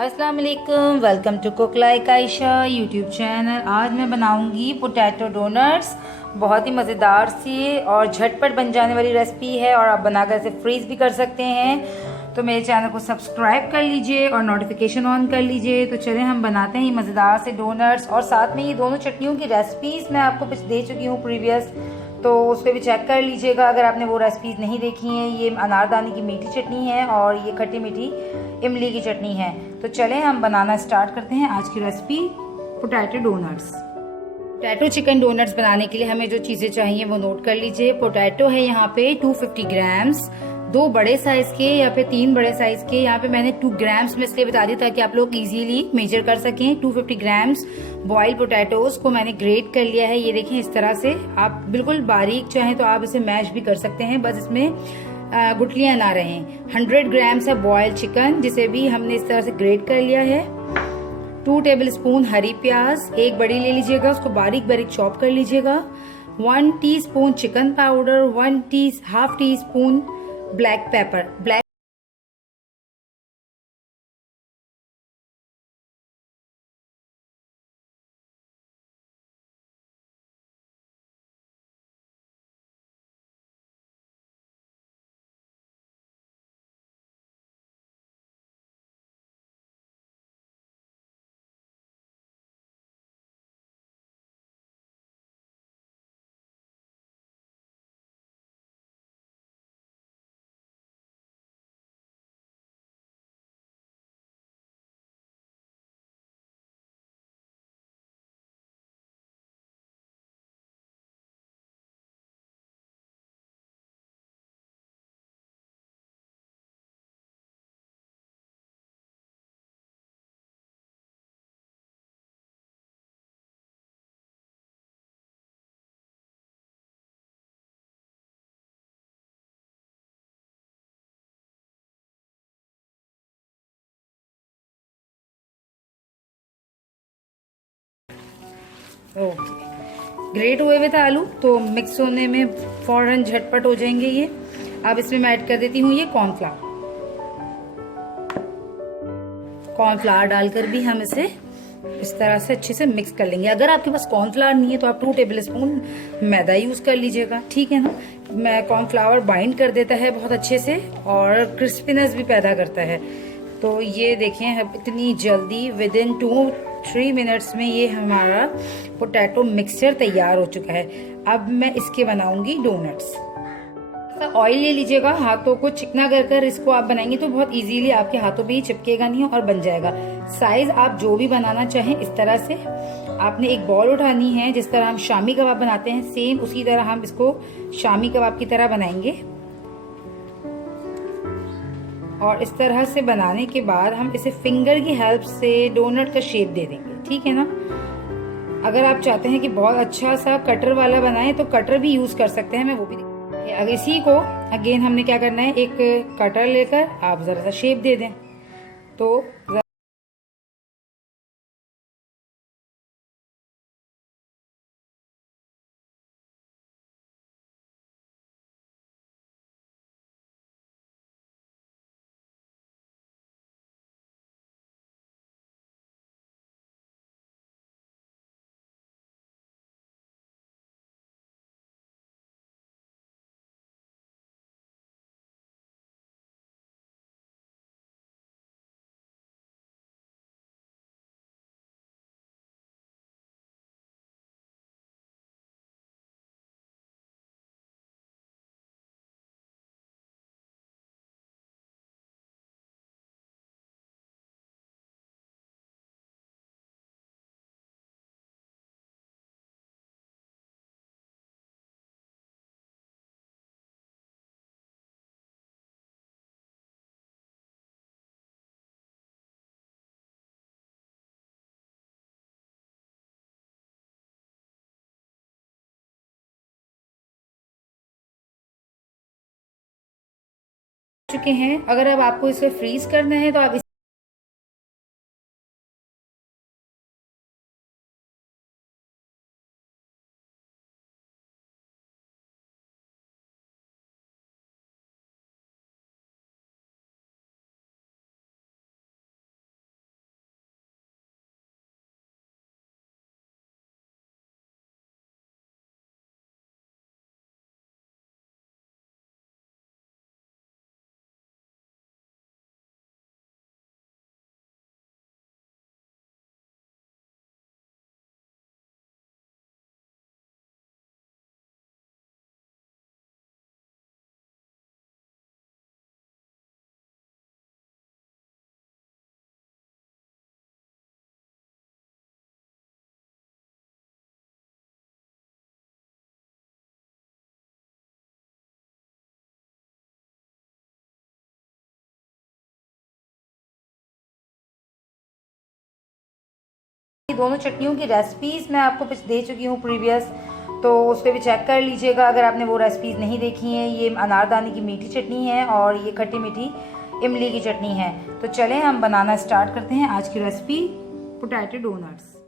अस्सलाम वालेकुम, welcome to cook like Ayesha YouTube channel. आज मैं बनाऊंगी पोटैटो डोनट्स। बहुत ही मज़ेदार सी और झटपट बन जाने वाली रेसिपी है और आप बनाकर इसे फ्रीज भी कर सकते हैं। तो मेरे चैनल को सब्सक्राइब कर लीजिए और नोटिफिकेशन ऑन कर लीजिए। तो चलें हम बनाते हैं मज़ेदार से डोनट्स। और साथ में ये दोनों चटनियों की रेसिपीज़ मैं आपको दे चुकी हूँ प्रीवियस, तो उस पर भी चेक कर लीजिएगा अगर आपने वो रेसिपीज़ नहीं देखी हैं। ये अनारदाने की मीठी चटनी है और ये खट्टी मीठी इमली की चटनी है। तो चलें हम बनाना स्टार्ट करते हैं आज की recipe potato donuts. Potato chicken donuts बनाने के लिए हमें जो चीज़ें चाहिए वो नोट कर लीजिए। पोटैटो है यहाँ पे 250 ग्राम्स, 2 बड़े साइज के या फिर 3 बड़े साइज के। यहाँ पे मैंने 2 ग्राम्स में इसलिए बता दी ताकि आप लोग इजीली मेजर कर सकें। 250 ग्राम्स बॉइल्ड पोटैटोज को मैंने ग्रेट कर लिया है। ये देखें इस तरह से, आप बिल्कुल बारीक चाहें तो आप इसे मैश भी कर सकते हैं, बस इसमें गुठलियां ना रहें। 100 ग्राम्स है बॉइल्ड चिकन, जिसे भी हमने इस तरह से ग्रेट कर लिया है। 2 टेबलस्पून हरी प्याज, एक बड़ी ले लीजिएगा, उसको बारीक बारीक चॉप कर लीजिएगा। 1 teaspoon chicken powder, half tea spoon black pepper. Okay, great हुए हुए थे आलू, तो मिक्स होने में फौरन झटपट हो जाएंगे ये। अब इसमें मैं ऐड कर देती हूँ ये कॉर्नफ्लावर। कॉर्नफ्लावर डालकर भी हम इसे इस तरह से अच्छे से मिक्स कर लेंगे। अगर आपके पास कॉर्नफ्लावर नहीं है तो आप 2 टेबलस्पून मैदा यूज कर लीजिएगा, ठीक है ना। मैं कॉर्नफ्लावर बाइंड कर देता है बहुत अच्छे से और क्रिस्पीनेस भी पैदा करता है। तो ये देखें, इतनी जल्दी विदिन 2-3 मिनट्स में ये हमारा पोटैटो मिक्सचर तैयार हो चुका है। अब मैं इसके बनाऊंगी डोनट्स। ऑयल ले लीजिएगा, हाथों को चिकना कर इसको आप बनाएंगे तो बहुत इजीली आपके हाथों पे ही चिपकेगा नहीं और बन जाएगा। साइज आप जो भी बनाना चाहें इस तरह से आपने एक बॉल उठानी है। जिस तरह हम शामी कबाब बनाते हैं सेम उसी तरह हम इसको शामी कबाब की तरह बनाएंगे। और इस तरह से बनाने के बाद हम इसे फिंगर की हेल्प से डोनट का शेप दे देंगे, ठीक है ना। अगर आप चाहते हैं कि बहुत अच्छा सा कटर वाला बनाएं तो कटर भी यूज कर सकते हैं, मैं वो भी। अब इसी को अगेन हमने क्या करना है, एक कटर लेकर आप जरा सा शेप दे दें। तो चुके हैं, अगर अब आपको इसे फ्रीज करना है तो आप ये दोनों चटनियों की रेसिपीज़ मैं आपको दे चुकी हूँ प्रीवियस, तो उस पर भी चेक कर लीजिएगा अगर आपने वो रेसिपीज़ नहीं देखी हैं। ये अनारदाने की मीठी चटनी है और ये खट्टी मीठी इमली की चटनी है। तो चलें हम बनाना स्टार्ट करते हैं आज की रेसिपी पोटैटो डोनट्स।